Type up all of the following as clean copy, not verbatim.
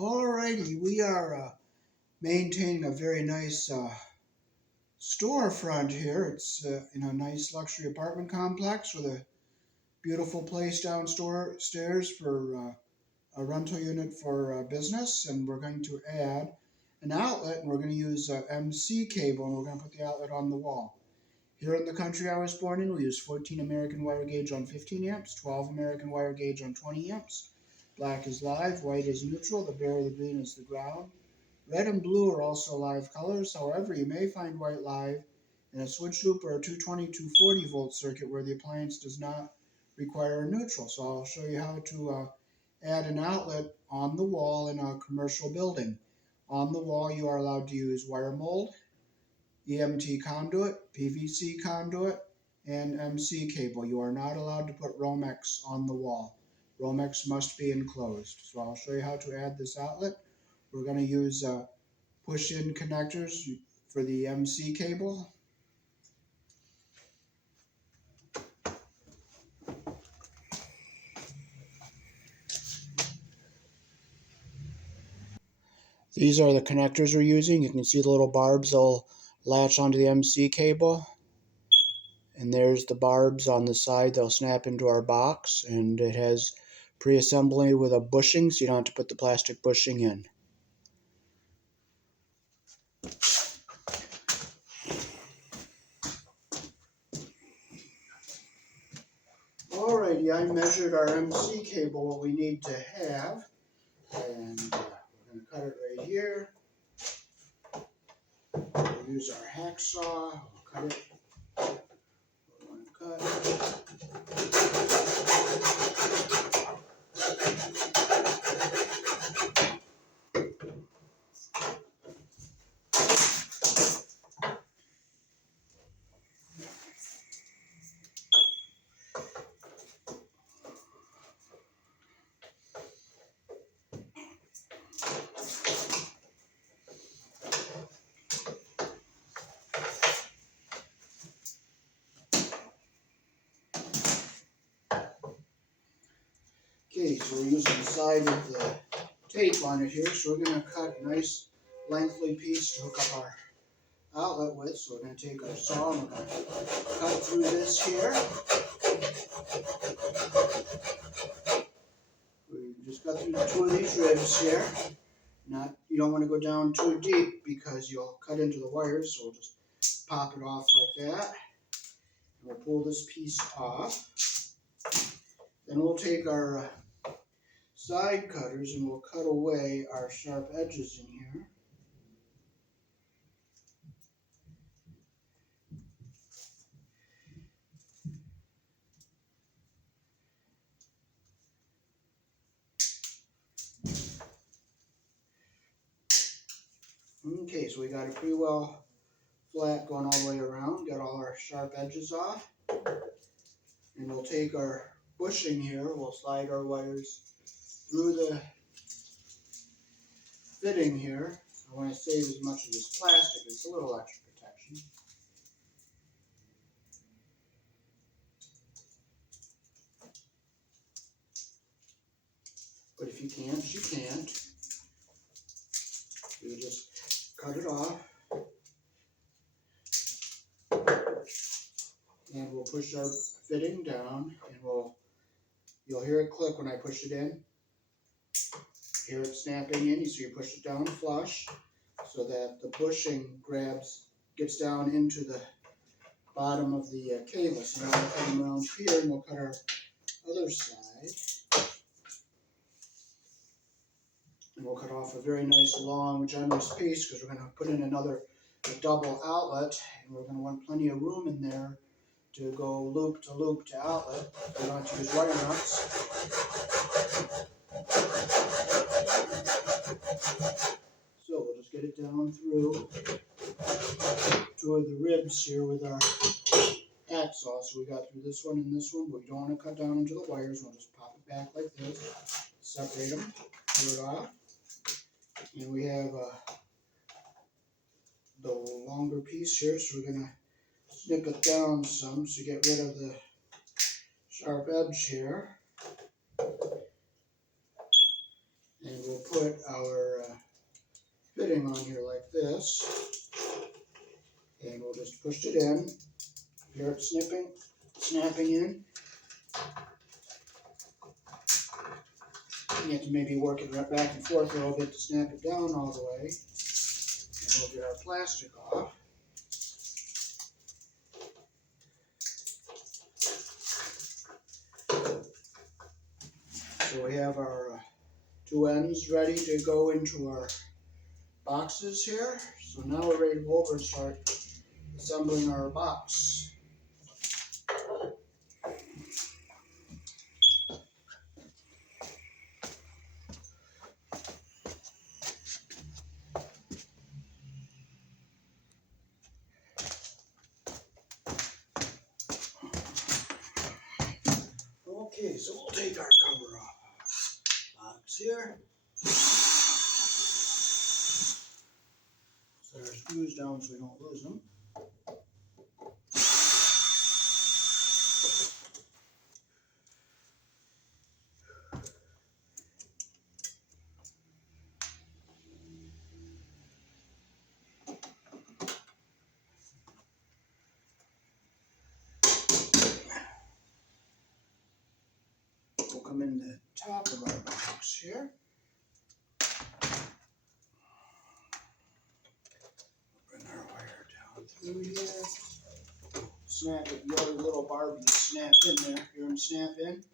Alrighty, we are maintaining a very nice storefront here. It's in a nice luxury apartment complex with a beautiful place downstairs for a rental unit for business. And we're going to add an outlet, and we're going to use MC cable, and we're going to put the outlet on the wall. Here in the country I was born in, we use 14 American wire gauge on 15 amps, 12 American wire gauge on 20 amps. Black is live, white is neutral, the berry, the green is the ground. Red and blue are also live colors. However, you may find white live in a switch loop or a 220, 240 volt circuit where the appliance does not require a neutral. So I'll show you how to add an outlet on the wall in a commercial building. On the wall, you are allowed to use wire mold, EMT conduit, PVC conduit, and MC cable. You are not allowed to put Romex on the wall. Romex must be enclosed. So I'll show you how to add this outlet. We're going to use push-in connectors for the MC cable. These are the connectors we're using. You can see the little barbs will latch onto the MC cable. And there's the barbs on the side. They'll snap into our box. And it has pre-assembly with a bushing, so you don't have to put the plastic bushing in. Alrighty, I measured our MC cable, what we need to have. And we're going to cut it right here. We'll use our hacksaw. We'll cut it. Okay, so we're using the side of the tape on it here, so we're going to cut a nice lengthy piece to hook up our outlet with. So we're going to take our saw and we're going to cut through this here. We just cut through two of these ribs here. You don't want to go down too deep because you'll cut into the wires, so we'll just pop it off like that. And we'll pull this piece off. Then we'll take our side cutters and we'll cut away our sharp edges in here. Okay, so we got it pretty well flat going all the way around. Got all our sharp edges off. And we'll take our bushing here, we'll slide our wires through the fitting here. I want to save as much of this plastic, it's a little extra protection. But if you can't, you can't. You just cut it off. And we'll push our fitting down, and you'll hear it click when I push it in. Hear it snapping in, so you push it down flush so that the bushing gets down into the bottom of the cable. So now we'll come around here and we'll cut our other side. And we'll cut off a very nice long generous piece because we're going to put in a double outlet, and we're going to want plenty of room in there to go loop to outlet. We don't have to use wire nuts. So we'll just get it down through two of the ribs here with our hacksaw. So we got through this one and this one, but we don't want to cut down into the wires. We'll just pop it back like this, separate them, pull it off. And we have the longer piece here, so we're going to snip it down some to get rid of the sharp edge here. And we'll put our fitting on here like this, and we'll just push it in. Hear it snapping in. You have to maybe work it right back and forth a little bit to snap it down all the way. And we'll get our plastic off. So we have our two ends ready to go into our boxes here. So now we're ready to go over and start assembling our box. Okay, so we'll take our cover off box here. Set our screws down so we don't lose them. We'll come in the top of our box here. Bring our wire down through here. Snap it, the other little Barbie snap in there. Hear them snap in?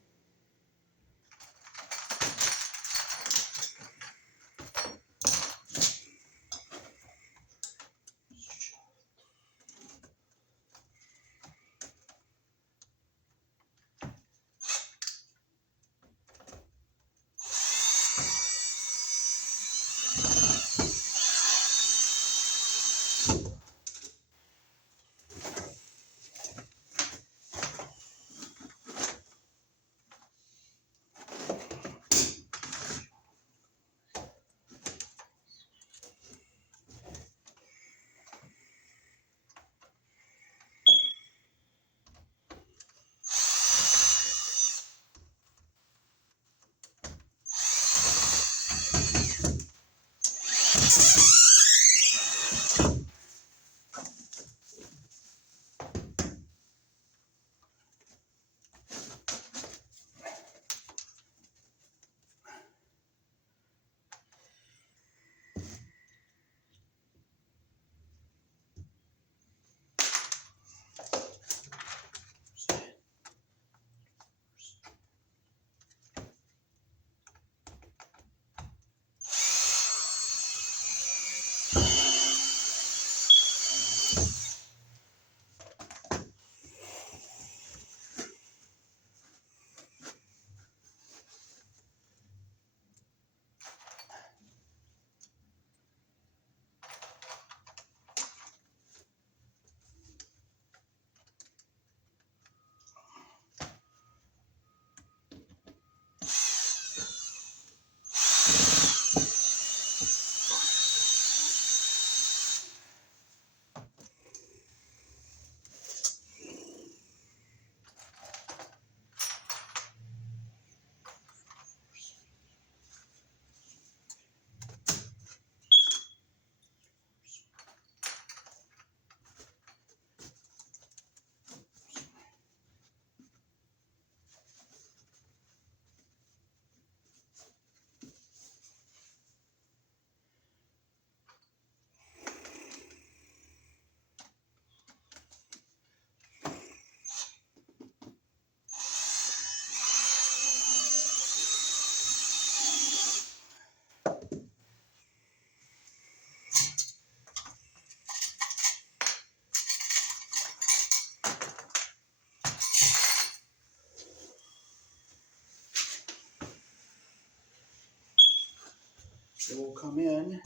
So we'll come in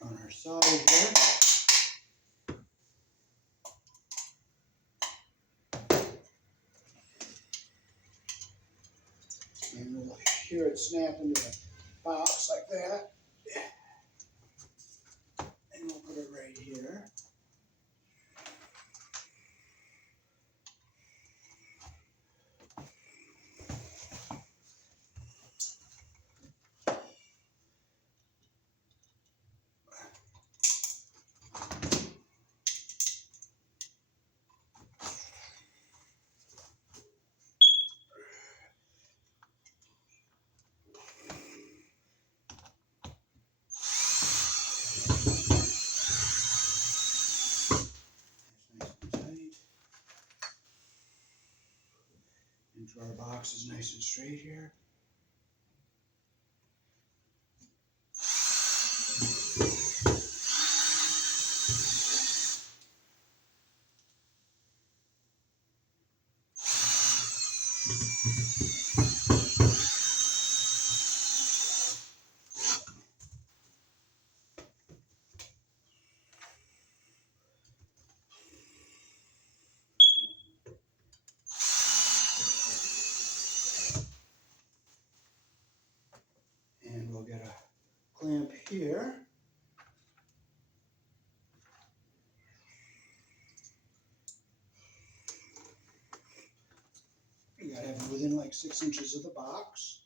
on our side there. And we'll hear it snap into the box like that. And we'll put it right here. Make sure our box is nice and straight here. And we'll get a clamp here. You gotta have it within like 6 inches of the box.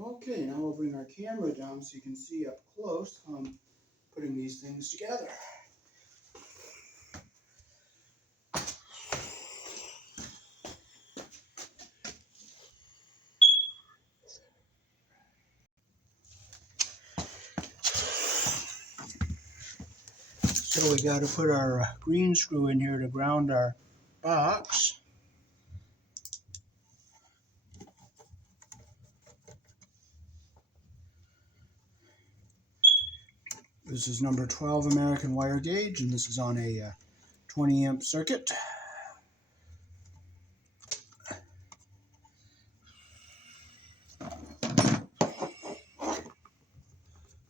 Okay, now we'll bring our camera down so you can see up close how I'm putting these things together. So we got to put our green screw in here to ground our box. This is number 12 American wire gauge, and this is on a 20 amp circuit.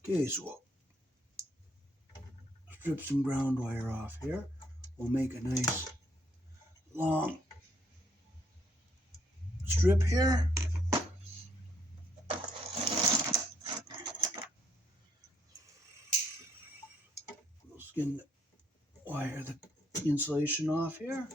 Okay, so we'll strip some ground wire off here. We'll make a nice long strip here. We'll skin the wire the insulation off here.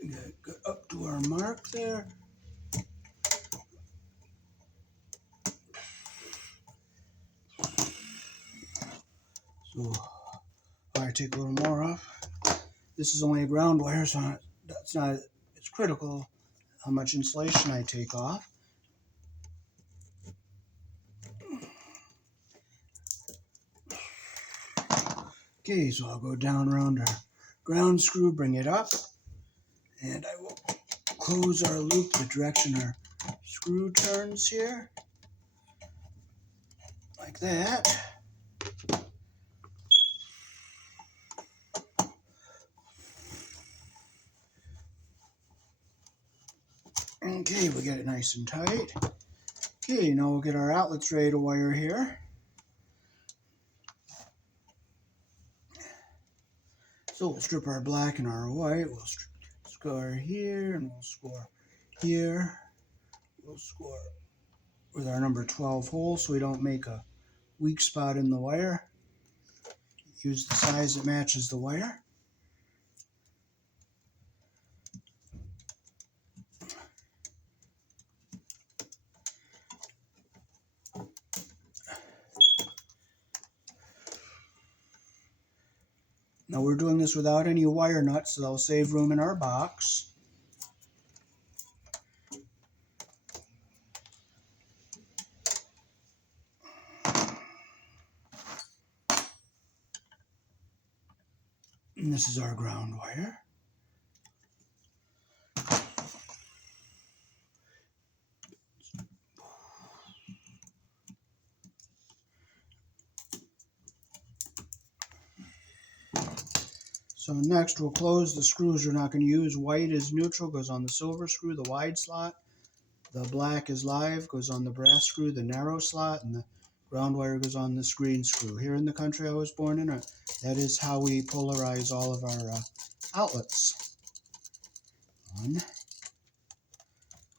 Get up to our mark there. So I take a little more off. This is only a ground wire, so it's critical how much insulation I take off. Okay, so I'll go down around our ground screw, bring it up, and I will close our loop the direction our screw turns here, like that. Okay, we get it nice and tight. Okay, now we'll get our outlets ready to wire here. So we'll strip our black and our white. We'll score here, and we'll score here. We'll score with our number 12 hole so we don't make a weak spot in the wire. Use the size that matches the wire. Now we're doing this without any wire nuts, so that'll save room in our box. And this is our ground wire. So next we'll close the screws we're not going to use. White is neutral, goes on the silver screw, the wide slot. The black is live, goes on the brass screw, the narrow slot, and the ground wire goes on the green screw. Here in the country I was born in, that is how we polarize all of our outlets. One.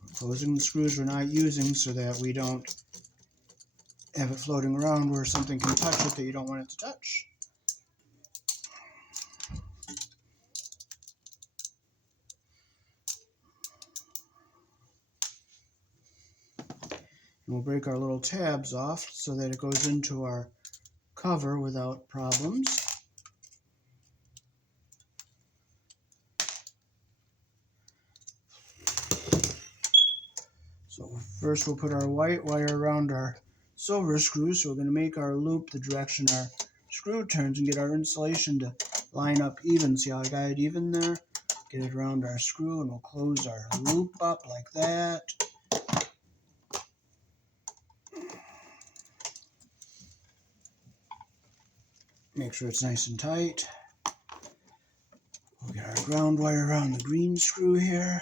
We're closing the screws we're not using so that we don't have it floating around where something can touch it that you don't want it to touch. And we'll break our little tabs off so that it goes into our cover without problems. First we'll put our white wire around our silver screw, so we're going to make our loop the direction our screw turns and get our insulation to line up even. See how I got it even there? Get it around our screw and we'll close our loop up like that. Make sure it's nice and tight. We'll get our ground wire around the green screw here.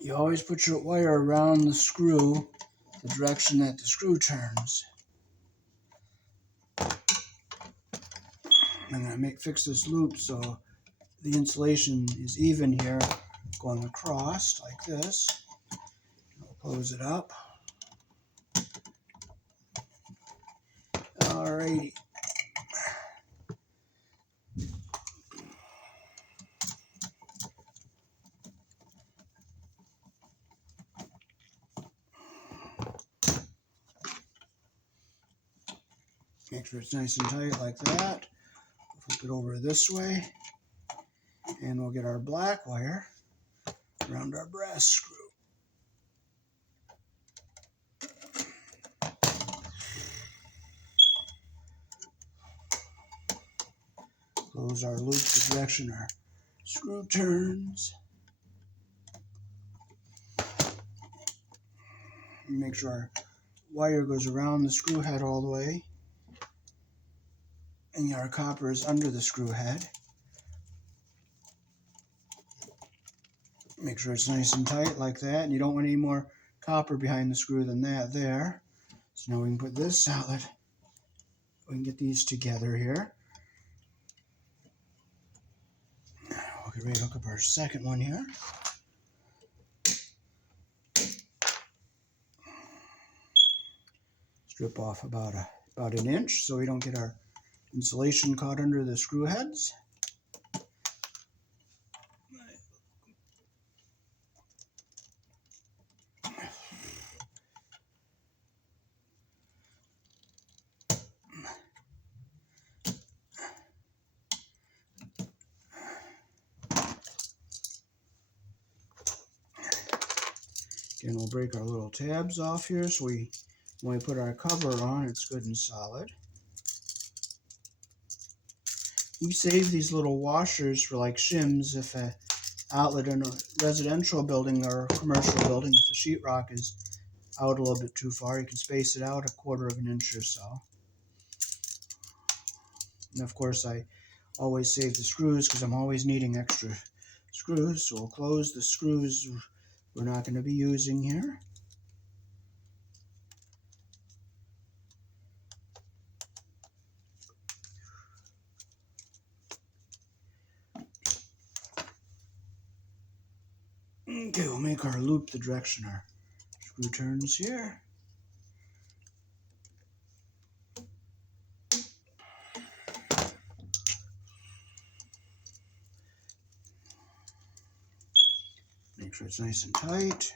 You always put your wire around the screw the direction that the screw turns. I'm going to fix this loop so the insulation is even here, going across like this. We'll close it up. Alrighty. Make sure it's nice and tight like that. Flip it over this way. And we'll get our black wire around our brass screw. Close our loop the direction our screw turns. And make sure our wire goes around the screw head all the way. And our copper is under the screw head. Make sure it's nice and tight like that. And you don't want any more copper behind the screw than that there. So now we can put this outlet. We can get these together here. We'll get ready to hook up our second one here. Strip off about an inch so we don't get our insulation caught under the screw heads. Again, we'll break our little tabs off here so when we put our cover on, it's good and solid. We save these little washers for like shims if an outlet in a residential building or commercial building, if the sheetrock is out a little bit too far, you can space it out 1/4 of an inch or so. And of course, I always save the screws because I'm always needing extra screws. So we'll close the screws we're not going to be using here. Okay, we'll make our loop the direction our screw turns here. Make sure it's nice and tight.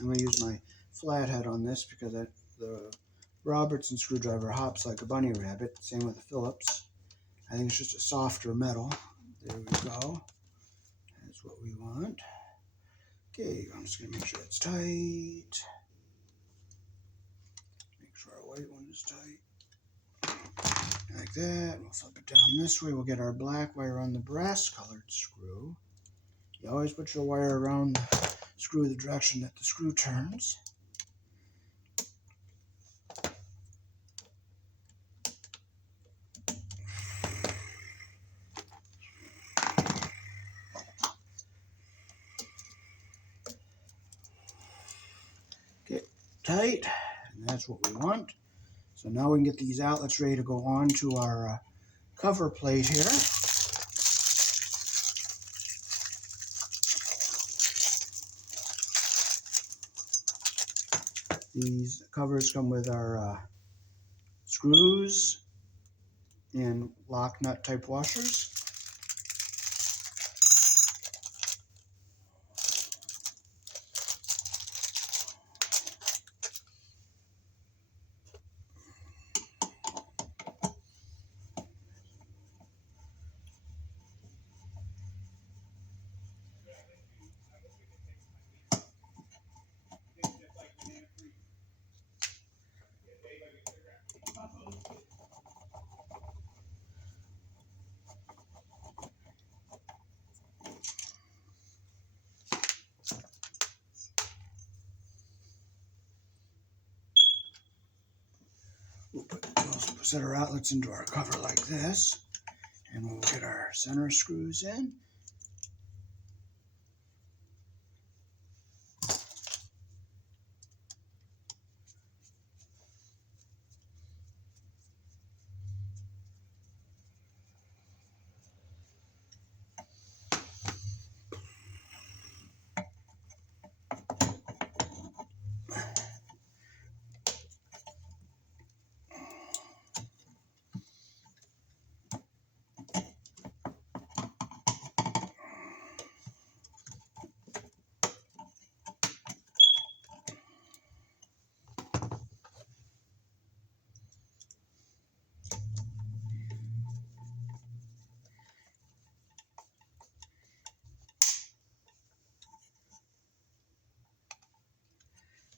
I'm going to use my flathead on this because the Robertson screwdriver hops like a bunny rabbit. Same with the Phillips. I think it's just a softer metal. There we go. That's what we want. Okay, I'm just going to make sure it's tight. Make sure our white one is tight. Like that. We'll flip it down this way. We'll get our black wire on the brass colored screw. You always put your wire around the screw the direction that the screw turns. Get tight, and that's what we want. So now we can get these outlets ready to go onto our cover plate here. These covers come with our screws and lock nut type washers. We'll set our outlets into our cover like this, and we'll get our center screws in.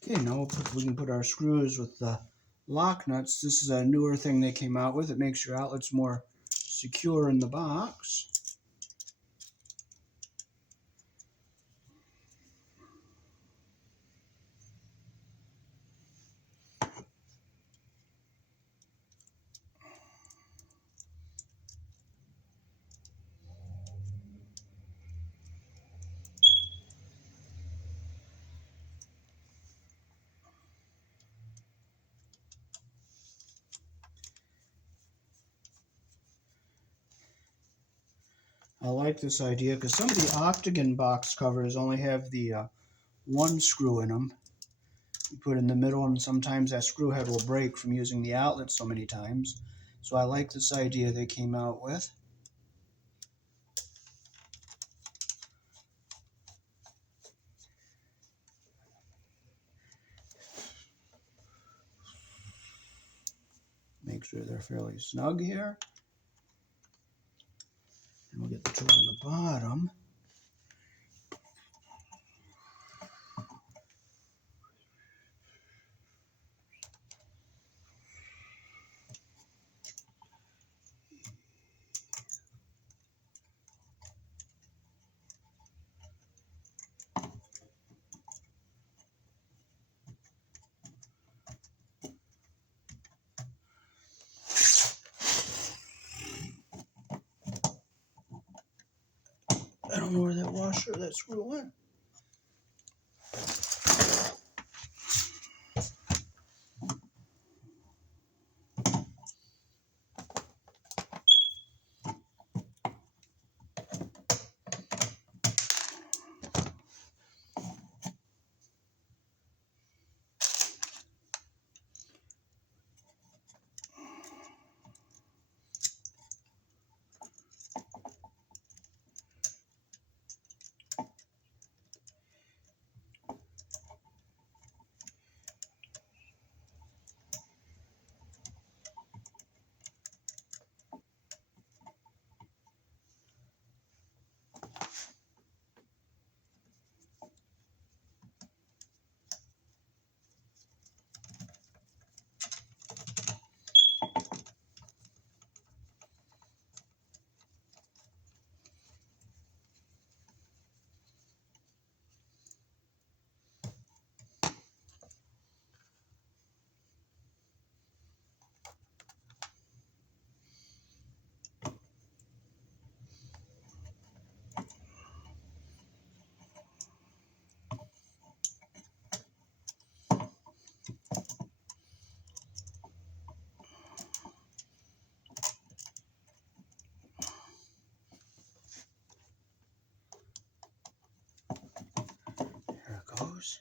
Okay, now we can put our screws with the lock nuts. This is a newer thing they came out with. It makes your outlets more secure in the box. I like this idea because some of the Octagon box covers only have the one screw in them. You put it in the middle, and sometimes that screw head will break from using the outlet so many times. So I like this idea they came out with. Make sure they're fairly snug here. And we'll get the tool on the bottom. I don't know where that washer, that screw went. There it goes.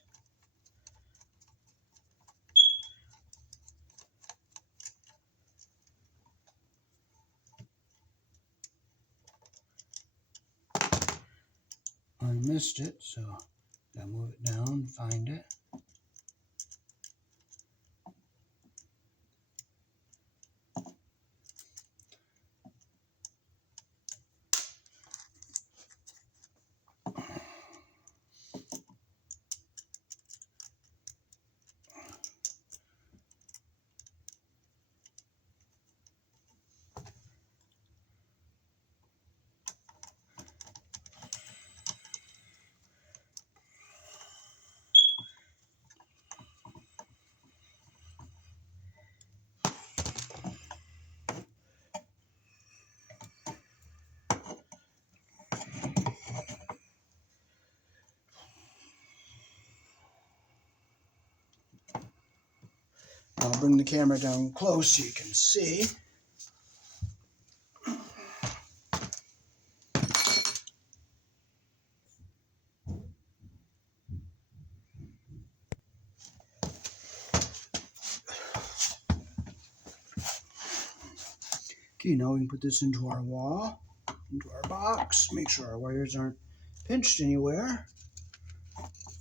I missed it, so gotta move it down, find it. I'll bring the camera down close so you can see. Okay, now we can put this into our wall, into our box. Make sure our wires aren't pinched anywhere.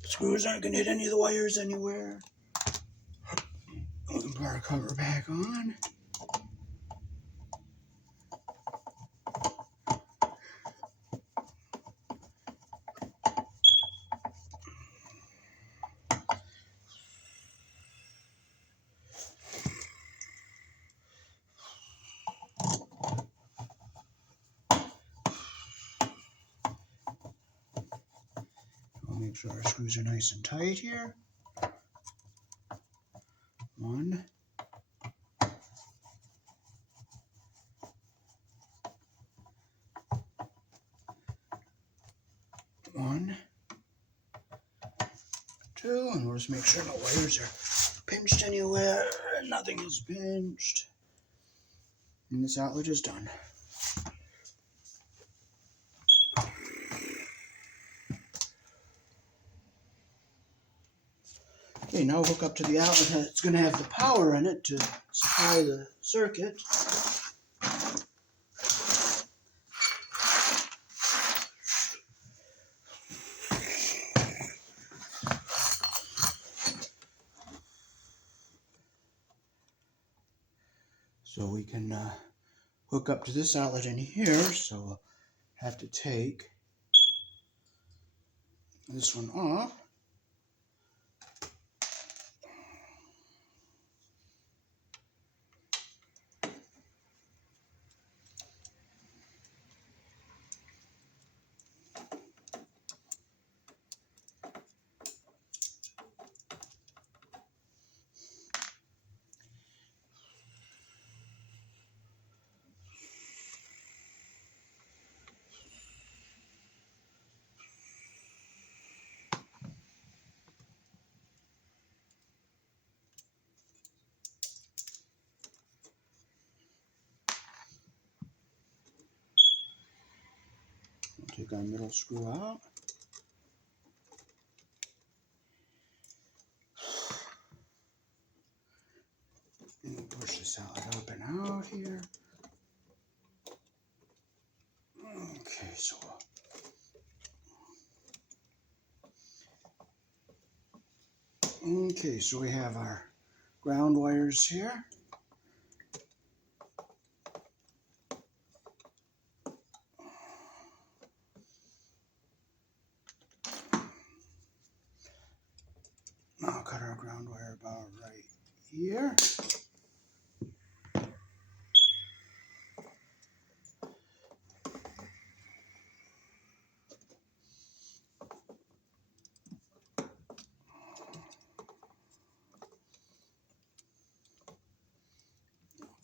Screws aren't going to hit any of the wires anywhere. We can put our cover back on. We'll make sure our screws are nice and tight here. One. One. Two. And we'll just make sure no wires are pinched anywhere. Nothing is pinched. And this outlet is done. Okay, now hook up to the outlet. It's going to have the power in it to supply the circuit. So we can hook up to this outlet in here. So we'll have to take this one off. Take our middle screw out. And push this outlet up and out here. Okay, so we have our ground wires here. I'll cut our ground wire about right here.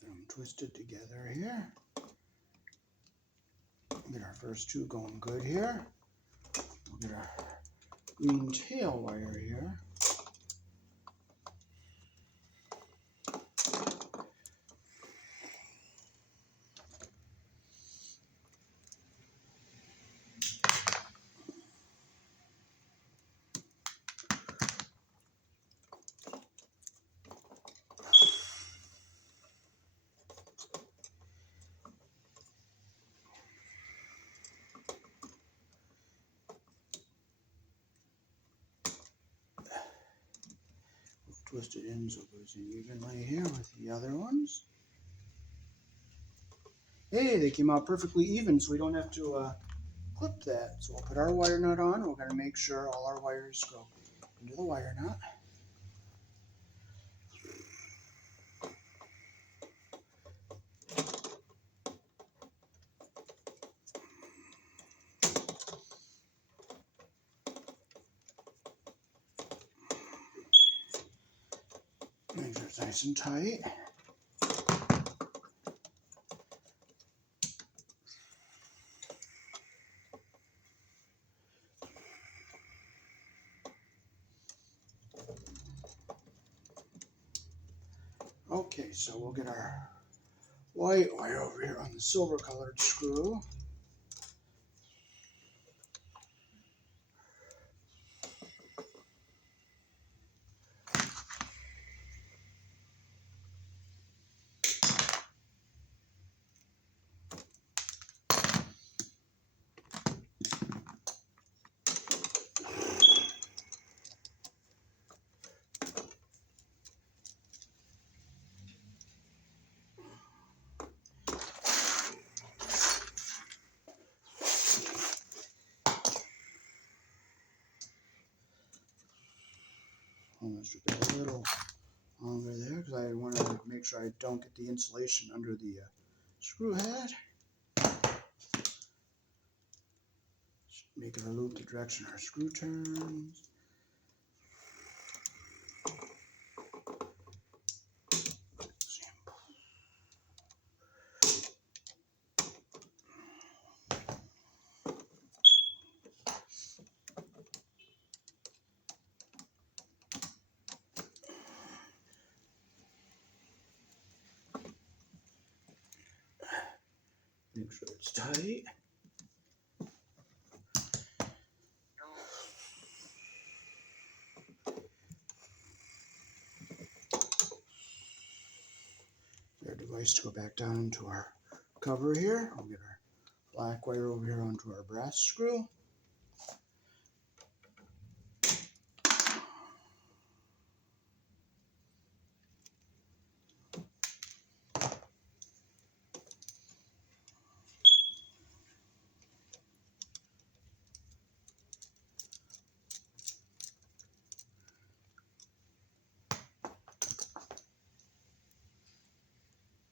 Get them twisted together here. Get our first two going good here. We'll get our green tail wire here. Twist it in so it goes in evenly here with the other ones. Hey, they came out perfectly even, so we don't have to clip that. So we'll put our wire nut on. We're going to make sure all our wires go into the wire nut. Make sure it's nice and tight. Okay, so we'll get our white wire over here on the silver colored screw. I'm going to strip it a little longer there because I want to make sure I don't get the insulation under the screw head. Make it a loop the direction our screw turns. Make sure it's tight. Get our device to go back down into our cover here. We'll get our black wire over here onto our brass screw.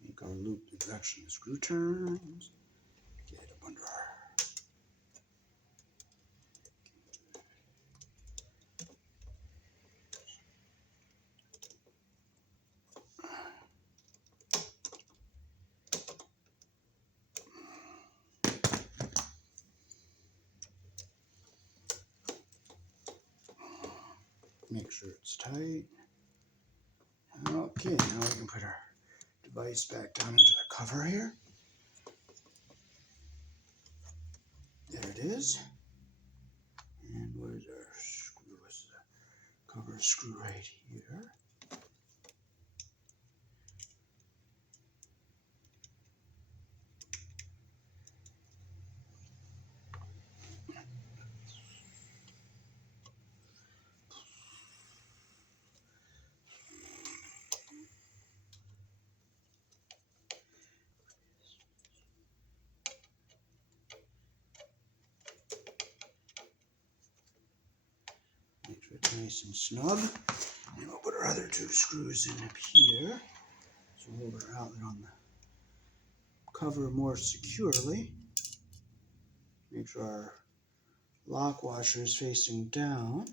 Make our loop the direction the screw turns. Get it up under our make sure it's tight. Okay, now we can put our device back down into the cover here. There it is. And where's our screw? What's the cover screw right here? Make sure it's nice and snug. And we'll put our other two screws in up here. So we'll hold our outlet on the cover more securely. Make sure our lock washer is facing down.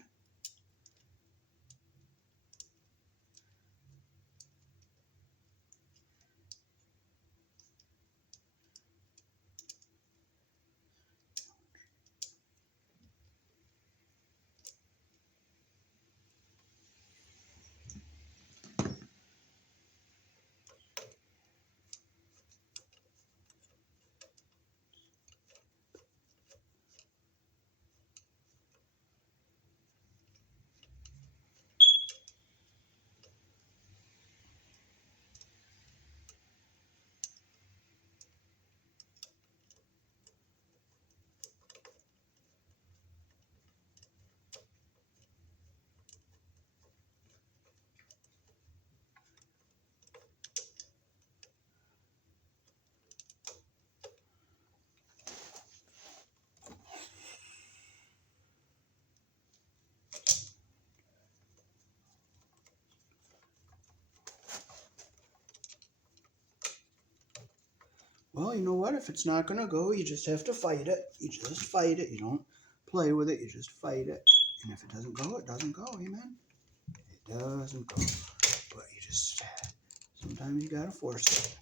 Well, you know what? If it's not going to go, you just have to fight it. You just fight it. You don't play with it. You just fight it. And if it doesn't go, it doesn't go. Amen? It doesn't go. But you just, sometimes you got to force it.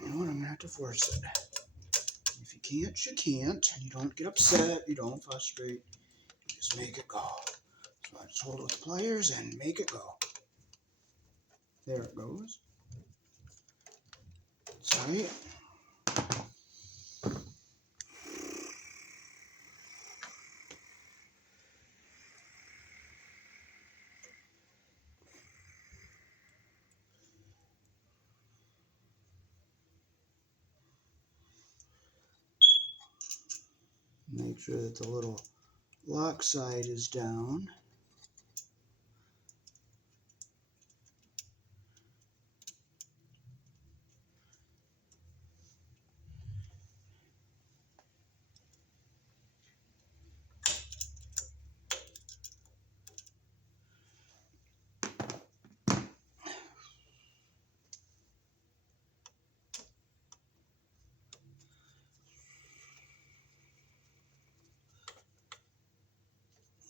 You know what? I'm going to have to force it. If you can't, you can't. You don't get upset. You don't frustrate. You just make it go. So I just hold it with the pliers and make it go. There it goes. Sorry. Make sure that the little lock side is down.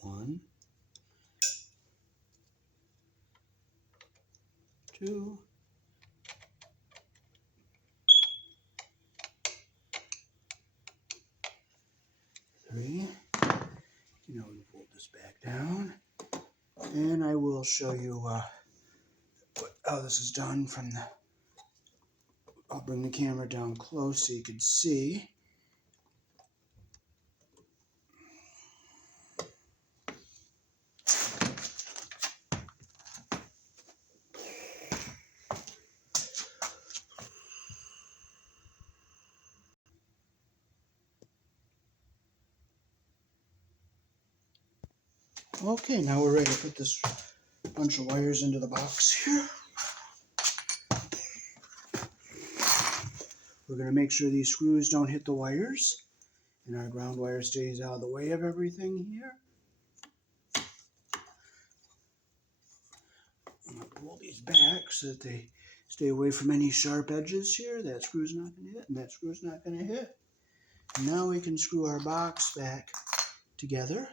One, two, three. You know, we fold this back down, and I will show you how this is done from the. I'll bring the camera down close so you can see. Okay, now we're ready to put this bunch of wires into the box here. We're going to make sure these screws don't hit the wires, and our ground wire stays out of the way of everything here. I'm going to pull these back so that they stay away from any sharp edges here. That screw's not going to hit, and that screw's not going to hit. And now we can screw our box back together.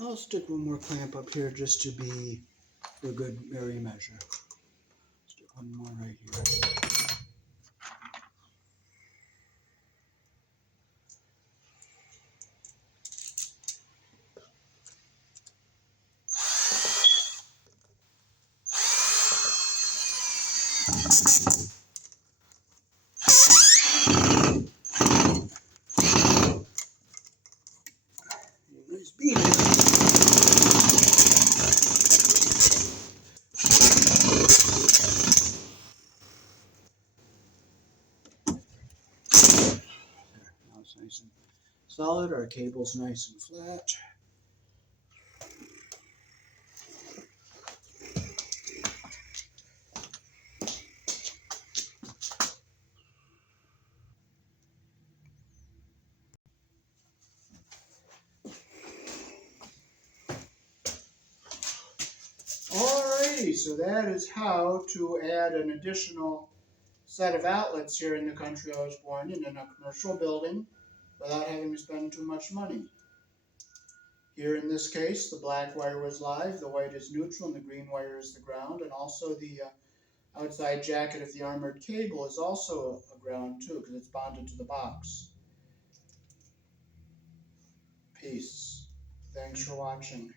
I'll stick one more clamp up here just to be for good merry measure. Stick one more right here. Nice beam. Now it's nice and solid. Our cable's nice and flat. Alrighty, so that is how to add an additional set of outlets here in the country I was born in a commercial building without having to spend too much money. Here in this case, the black wire was live, the white is neutral, and the green wire is the ground, and also the outside jacket of the armored cable is also a ground too, because it's bonded to the box. Peace. Thanks for watching.